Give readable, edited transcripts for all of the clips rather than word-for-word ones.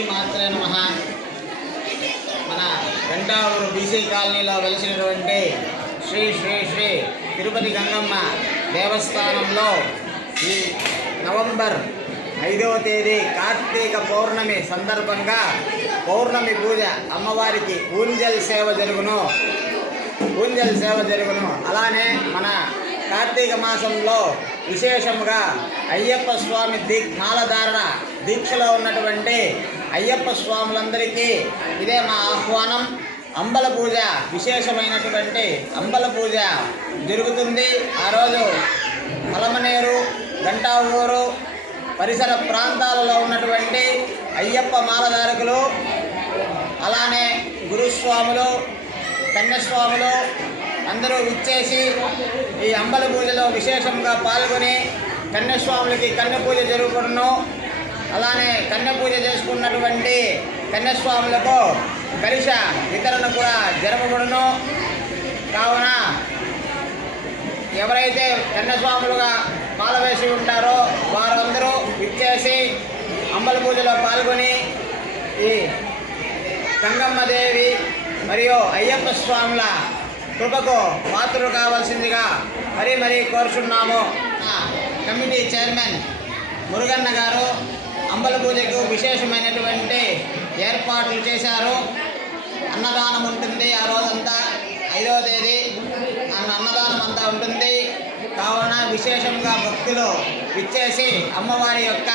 శ్రీమాత్రే నమః. మన గంటావూరు బీసీ కాలనీలో వెలిసినటువంటి శ్రీ శ్రీ శ్రీ తిరుపతి గంగమ్మ దేవస్థానంలో ఈ నవంబర్ 5వ తేదీ కార్తీక పౌర్ణమి సందర్భంగా పౌర్ణమి పూజ అమ్మవారికి ఊంజల్ సేవ జరుగును. అలానే మన కార్తీక మాసంలో విశేషంగా అయ్యప్ప స్వామి మాలధారణ దీక్షలో ఉన్నటువంటి అయ్యప్ప స్వాములందరికీ ఇదే మా ఆహ్వానం. అంబల పూజ, విశేషమైనటువంటి అంబల పూజ జరుగుతుంది. ఆ రోజు పలమనేరు, గంటావూరు పరిసర ప్రాంతాలలో ఉన్నటువంటి అయ్యప్ప మాలధారకులు, అలానే గురుస్వాములు, కన్యస్వాములు అందరూ విచ్చేసి ఈ అంబల పూజలో విశేషంగా పాల్గొని కన్యస్వాములకి కన్య పూజ జరుగును. అలానే కన్య పూజ చేసుకున్నటువంటి కన్యస్వాములకు కలశ వితరణ కూడా జరపబడును. కావున ఎవరైతే కన్యస్వాములుగా మాల వేసి ఉంటారో వారందరూ విచ్చేసి అంబల పూజలో పాల్గొని ఈ గంగమ్మదేవి మరియు అయ్యప్ప స్వాముల కృపకు పాత్రలు కావాల్సిందిగా మరీ కోరుచున్నాము. కమిటీ చైర్మన్ మురుగన్న గారు అంబల పూజకు విశేషమైనటువంటి ఏర్పాట్లు చేశారు. అన్నదానం ఉంటుంది. ఆ రోజంతా 5వ తేదీ అన్నదానం అంతా ఉంటుంది. కావున విశేషంగా భక్తులు విచ్చేసి అమ్మవారి యొక్క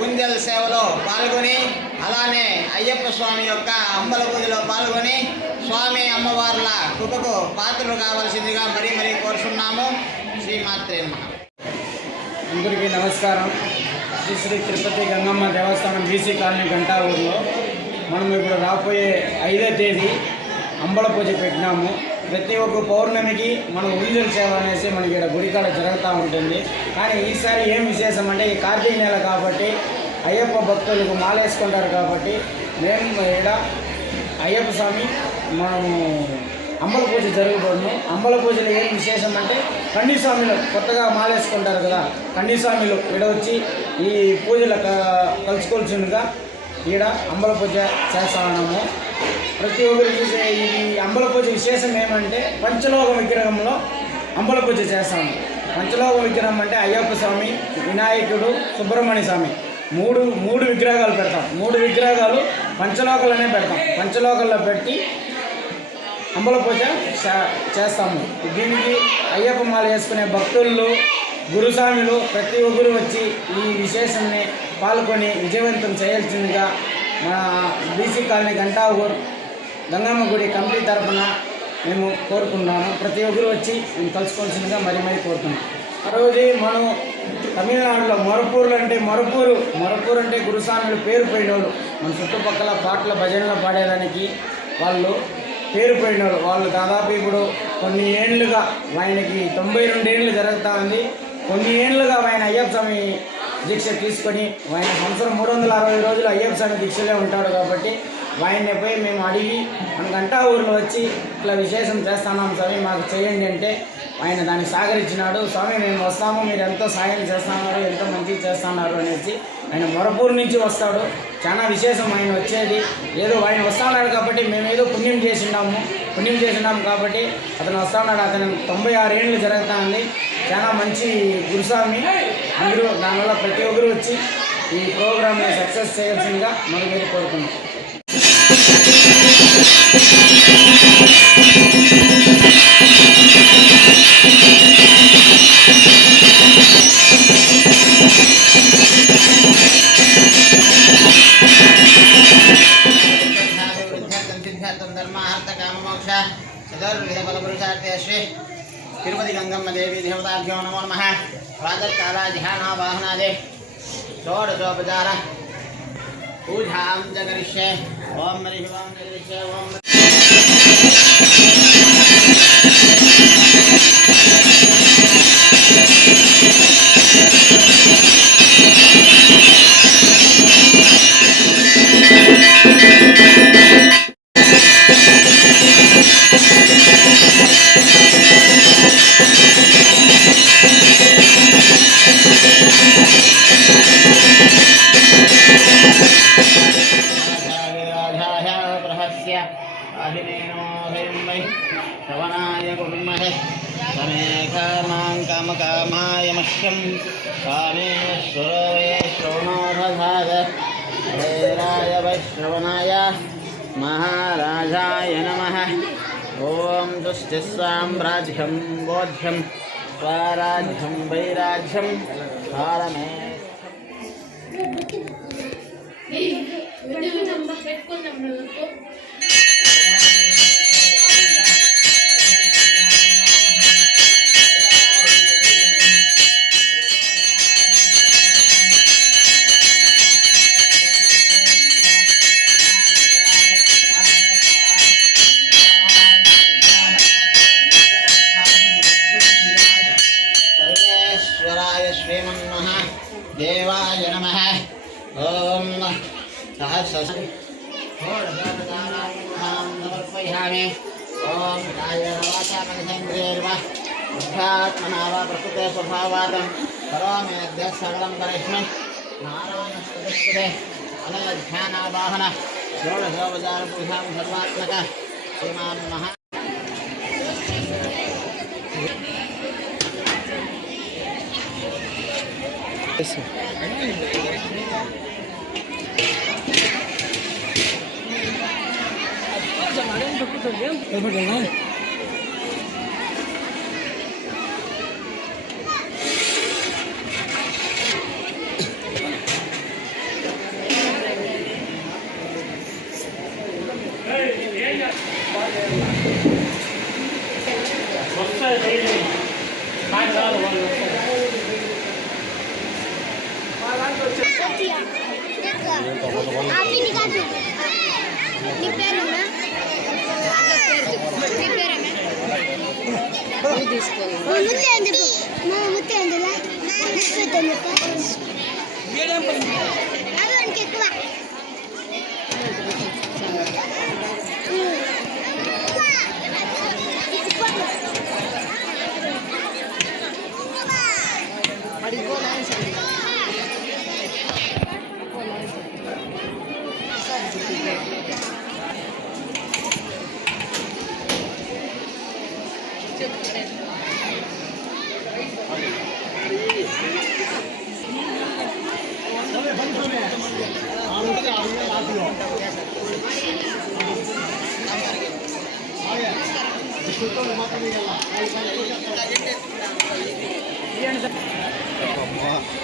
ఊంజల్ సేవలో పాల్గొని, అలానే అయ్యప్ప స్వామి యొక్క అంబల పూజలో పాల్గొని స్వామి అమ్మవార్ల కృపకు పాత్రలు కావాల్సిందిగా మరీ కోరుచున్నాము. శ్రీమాత్రే నమః. అందరికీ నమస్కారం. శ్రీ శ్రీ తిరుపతి గంగమ్మ దేవస్థానం బీసీ కాలనీ గంటావూరులో మనం ఇప్పుడు రాబోయే 5వ తేదీ అంబల పూజ పెట్టినాము. ప్రతి ఒక్క పౌర్ణమికి మనం ఊంజల్ సేవ అనేసి మనకి ఇక్కడ గుడికాడ జరుగుతూ ఉంటుంది. కానీ ఈసారి ఏం విశేషం అంటే ఈ కార్తీక నెల కాబట్టి అయ్యప్ప భక్తులకు మాలేసుకుంటారు కాబట్టి మేము ఇక్కడ అయ్యప్ప స్వామి మనము అంబల పూజ జరగబోను. అంబల పూజలో ఏం విశేషం అంటే కన్యస్వామిలు కొత్తగా మాలేసుకుంటారు కదా, కన్యస్వామిలు ఇక్కడ వచ్చి ఈ పూజలు కలుసుకోవాల్సిందిగా ఈడ అంబల పూజ చేస్తా ఉన్నాము. ప్రతి ఒక్కరు చూసే ఈ అంబల పూజ విశేషం ఏమంటే పంచలోక విగ్రహంలో అంబల పూజ చేస్తాము. పంచలోక విగ్రహం అంటే అయ్యప్ప స్వామి, వినాయకుడు, సుబ్రహ్మణ్య స్వామి మూడు విగ్రహాలు పెడతాం. 3 విగ్రహాలు పంచలోకలనే పెడతాం. పంచలోకల్లో పెట్టి అంబల పూజ చేస్తాము. దీనికి అయ్యప్ప మాల వేసుకునే భక్తులు, గురుస్వాములు ప్రతి ఒక్కరు వచ్చి ఈ విశేషాన్ని పాల్గొని విజయవంతం చేయాల్సిందిగా మన బీసీ కాలనీ గంటావూరు గంగమ్మ గుడి కమిటీ తరఫున మేము కోరుకున్నాము. ప్రతి ఒక్కరు వచ్చి మేము కలుసుకోవాల్సిందిగా మరీ కోరుతున్నాం. ఆ రోజు మనం తమిళనాడులో మొరపూరు అంటే గురుస్వాములు పేరు పోయినోళ్ళు, మన చుట్టుపక్కల పాటల భజనలు పాడేదానికి వాళ్ళు పేరు పోయినోళ్ళు. వాళ్ళు దాదాపు ఇప్పుడు కొన్ని ఏళ్ళుగా ఆయనకి 92 ఏళ్ళు జరుగుతూ ఉంది. కొన్ని ఏళ్ళుగా ఆయన అయ్యప్ప స్వామి దీక్ష తీసుకొని ఆయన సంవత్సరం 360 రోజులు అయ్యప్ప స్వామి దీక్షలే ఉంటాడు. కాబట్టి ఆయన్ని పోయి మేము అడిగి మన గంటావూరులో వచ్చి ఇట్లా విశేషం చేస్తున్నాం స్వామి మాకు చేయండి అంటే ఆయన దాన్ని సహకరించినాడు. స్వామి మేము వస్తాము, మీరు ఎంతో సాయం చేస్తున్నారు, ఎంతో మంచిగా చేస్తున్నారు అనేసి ఆయన మొరపూరు నుంచి వస్తాడు. చాలా విశేషం ఆయన వచ్చేది. ఏదో ఆయన వస్తున్నాడు కాబట్టి మేము ఏదో పుణ్యం చేసినాము కాబట్టి అతను వస్తున్నాడు. అతను 96 ఏళ్ళు జరుగుతూ ఉంది. చాలా మంచి గురుస్వామి. అందరూ దానివల్ల ప్రతి ఒక్కరు వచ్చి ఈ ప్రోగ్రామ్ని సక్సెస్ చేయాల్సిందిగా మీరు కోరుకుంటున్నాం. తిరుపతి గంగమ్మ దేవి దేవతాభ్యో నమో నమః. ప్రాతకాలా ధ్యానావాహనాదే షోడశోపచార పూజాం జగరిష్యే. ఓం హరి ఓం జగరిష్యే. ఓం नमोऽहं वै श्रवणाय कुर्महे तमे कामां कामकामाय मह्यं कामेश्वरो वै श्रवणो दधात हेराय वै श्रवणाय महाराजाय नमः ॐ दुष्टिः साम्राज्यं बोध्यं स्वराज्यं वैराज्यं भारमे देवाय नमः ओम समर्पयामि ओम कायेन वाचा मनसेन्द्रियैर्वा बुद्ध्यात्मना वा प्रकृते स्वभावात् करोमि अद्य सकलं करिष्ये नारायणस्तुते अनलध्यानावाहन षोडशोपचारपूजां सर्वात्मक श्रीमान् महा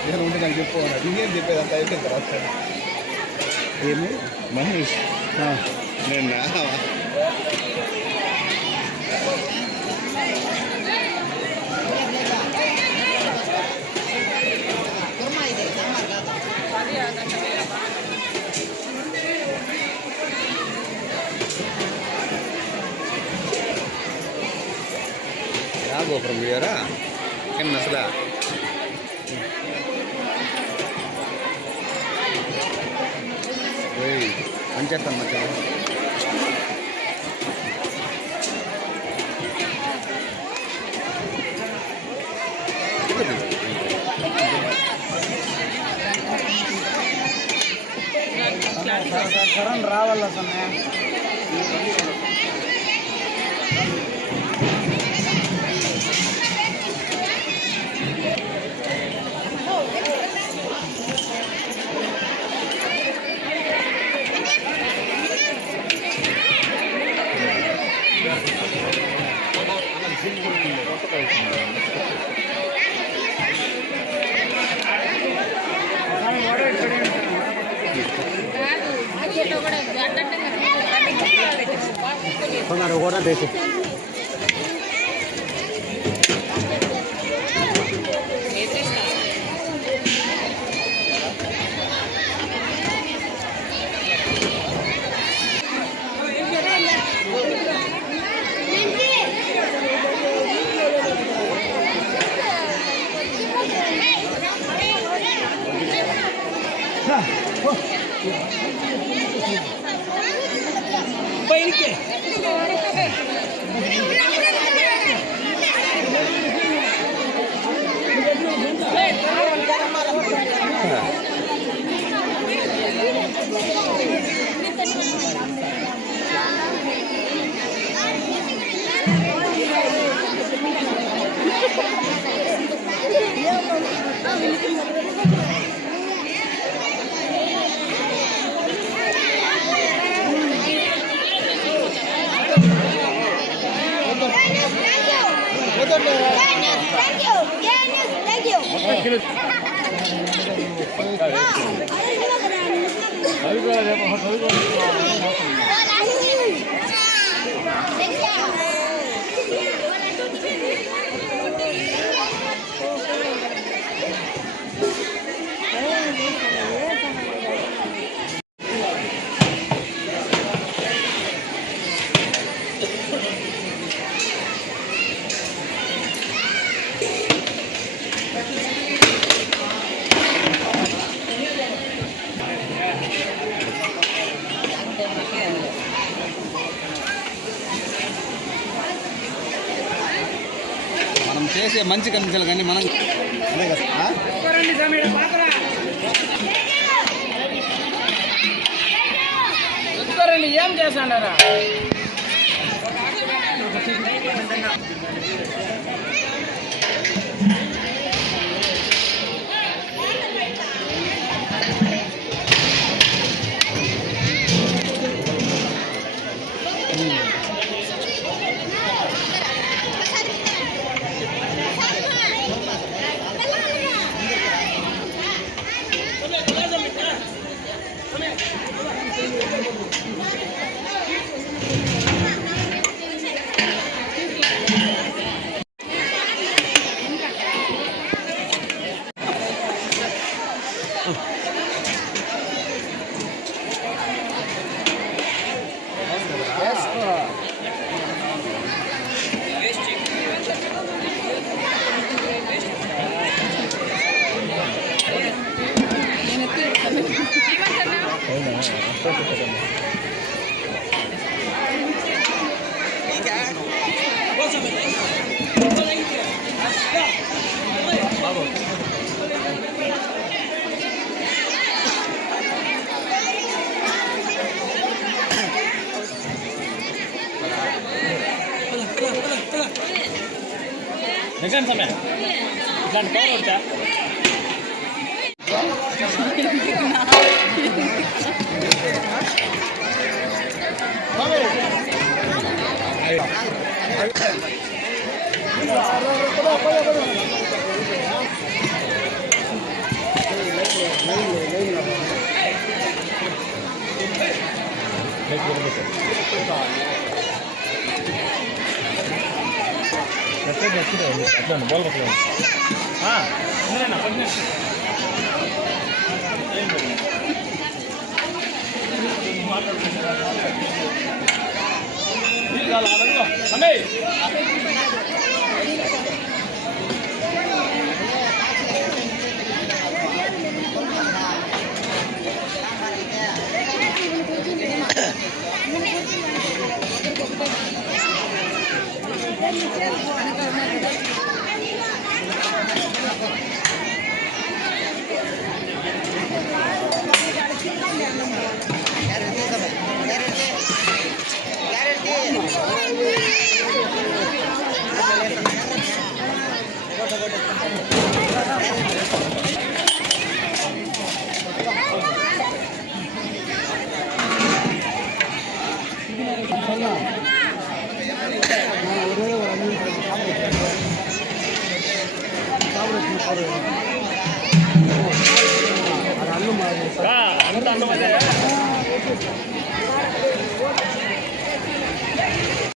నేను ఉంటే నాకు చెప్పుకోవాలి నీకేం చెప్పేదంతా అయిపోయిన తర్వాత ఏమి మహేష్ నేను గోపురం పోయారా ఏం నసదా పంచేస్తాను మధ్య కరెంట్ రావాల సమయం కూడా దేశం మనం చేసే మంచి కనిపించాలి కానీ మనం అదే కదా ఏం చేస్తాడారా నిజం సమయం ఇట్లాంటి పవర్ ఉంటా అట్లా బాల్ పక్కన అంత